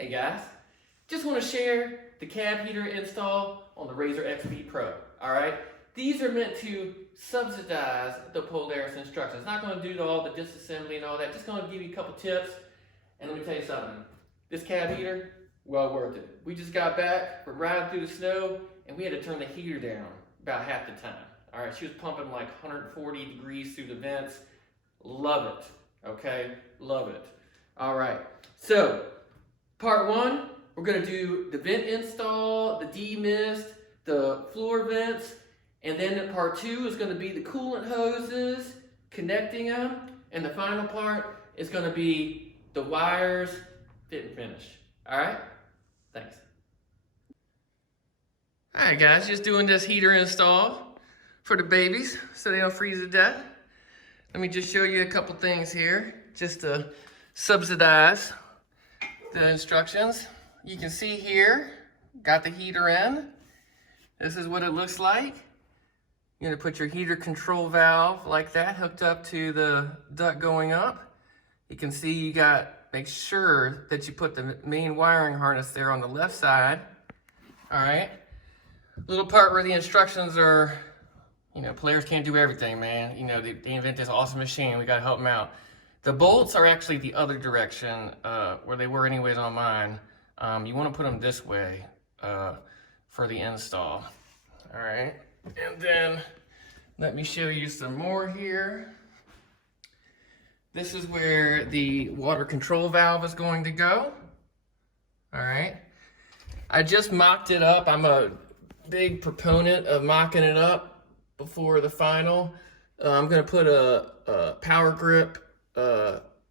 Hey guys, just want to share the cab heater install on the RZR XP Pro. Alright, these are meant to subsidize the Polaris instructions. Not going to do all the disassembly and all that, just going to give you a couple tips. And let me tell you something, this cab heater, well worth it. We just got back from riding through the snow and we had to turn the heater down about half the time. Alright, she was pumping like 140 degrees through the vents. Love it, okay? Love it. Alright, so part one, we're going to do the vent install, the demist, the floor vents, and then part two is going to be the coolant hoses, connecting them, and the final part is going to be the wires, fit and finish. Alright? Thanks. Alright guys, just doing this heater install for the babies so they don't freeze to death. Let me just show you a couple things here just to subsidize the instructions. You can see here, got the heater in. This is what it looks like. You're gonna put your heater control valve like that hooked up to the duct going up. You can see you make sure that you put the main wiring harness there on the left side. All right, little part where the instructions are, you know, players can't do everything, man. You know, they invent this awesome machine, we gotta help them out. The bolts are actually the other direction, where they were anyways on mine. You wanna put them this way for the install. All right, and then let me show you some more here. This is where the water control valve is going to go. All right, I just mocked it up. I'm a big proponent of mocking it up before the final. I'm gonna put a power grip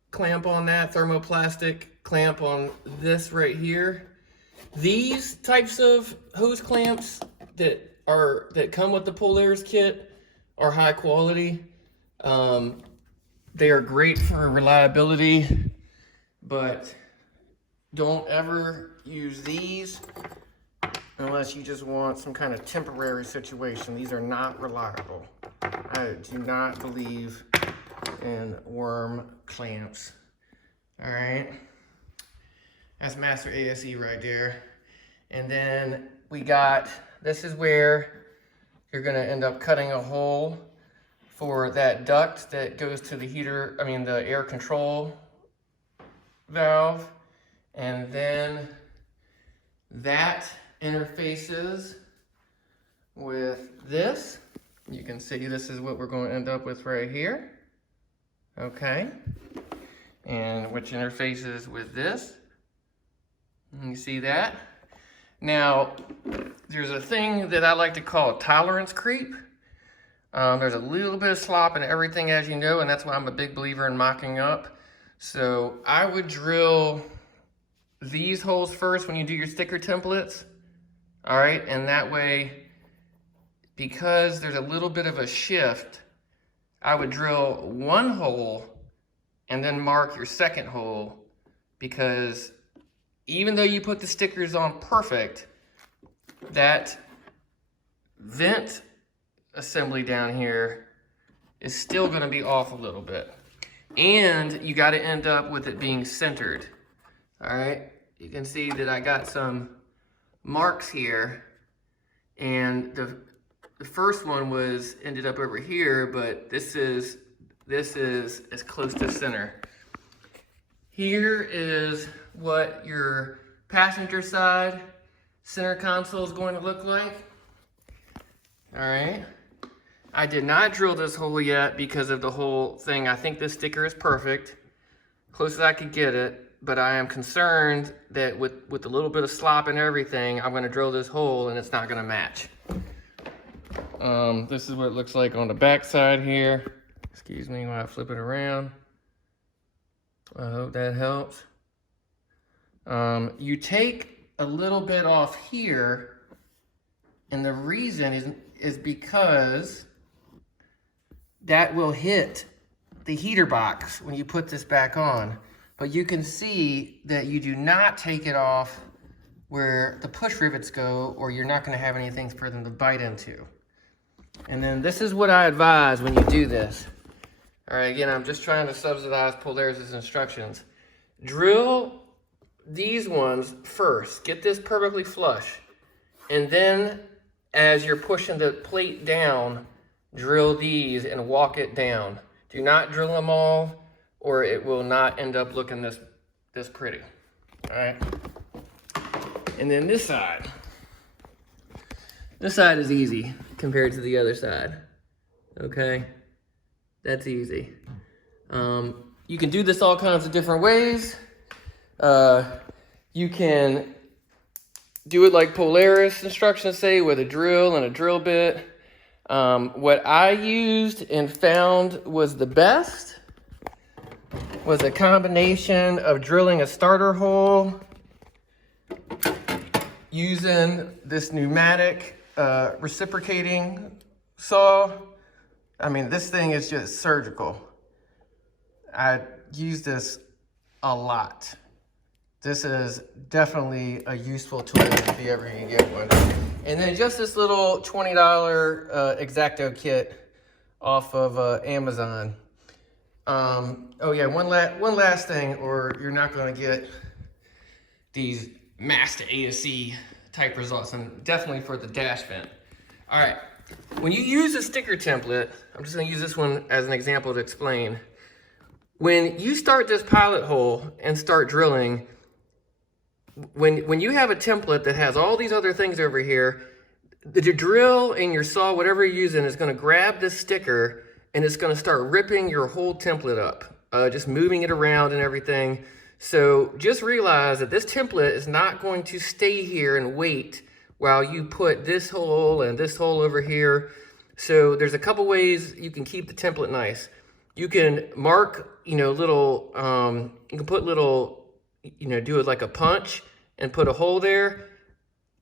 clamp on that, thermoplastic clamp on this right here. These types of hose clamps that come with the Polaris kit are high quality. They are great for reliability, but don't ever use these unless you just want some kind of temporary situation. These are not reliable. I do not believe in worm clamps. All right, that's Master ASE right there. And then this is where you're gonna end up cutting a hole for that duct that goes to the the air control valve. And then that interfaces with this. You can see this is what we're going to end up with right here. Okay. And which interfaces with this. You see that? Now, there's a thing that I like to call tolerance creep. There's a little bit of slop in everything, as you know, and that's why I'm a big believer in mocking up. So I would drill these holes first when you do your sticker templates. All right, and that way, because there's a little bit of a shift, I would drill one hole and then mark your second hole, because even though you put the stickers on perfect, that vent assembly down here is still going to be off a little bit. And you got to end up with it being centered. All right, you can see that I got some marks here, and the first one ended up over here, but this is as close to center. Here is what your passenger side center console is going to look like. All right, I did not drill this hole yet because of the whole thing. I think this sticker is perfect, close as I could get it, but I am concerned that with a little bit of slop and everything, I'm going to drill this hole and it's not going to match. This is what it looks like on the back side here. Excuse me while I flip it around. I hope that helps. You take a little bit off here, and the reason is because that will hit the heater box when you put this back on. But you can see that you do not take it off where the push rivets go, or you're not going to have anything for them to bite into. And then this is what I advise when you do this. All right, again, I'm just trying to subsidize Polaris' instructions. Drill these ones first. Get this perfectly flush. And then as you're pushing the plate down, drill these and walk it down. Do not drill them all, or it will not end up looking this pretty. All right. And then this side. This side is easy compared to the other side. Okay, that's easy. You can do this all kinds of different ways. You can do it like Polaris instructions say, with a drill and a drill bit. What I used and found was the best was a combination of drilling a starter hole, using this pneumatic reciprocating saw. I mean, this thing is just surgical. I use this a lot. This is definitely a useful tool if you ever can get one. And then just this little $20 X-Acto kit off of Amazon. Oh yeah, one last thing, or you're not gonna get these mass to ASC type results, and definitely for the dash vent. All right, when you use a sticker template, I'm just gonna use this one as an example to explain. When you start this pilot hole and start drilling, when you have a template that has all these other things over here, the drill and your saw, whatever you're using, is gonna grab this sticker and it's gonna start ripping your whole template up, just moving it around and everything. So just realize that this template is not going to stay here and wait while you put this hole and this hole over here. So there's a couple ways you can keep the template nice. You can mark, little, you can put little, do it like a punch and put a hole there.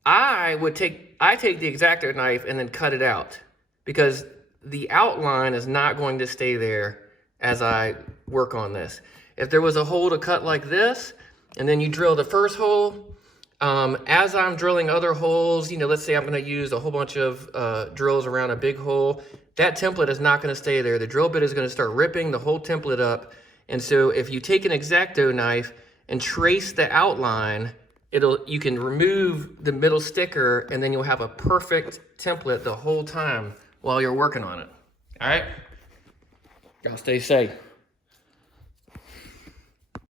I take the X-Acto knife and then cut it out, because the outline is not going to stay there as I work on this. If there was a hole to cut like this, and then you drill the first hole, as I'm drilling other holes, let's say I'm gonna use a whole bunch of drills around a big hole, that template is not gonna stay there. The drill bit is gonna start ripping the whole template up. And so if you take an X-Acto knife and trace the outline, you can remove the middle sticker, and then you'll have a perfect template the whole time while you're working on it. All right? Y'all stay safe.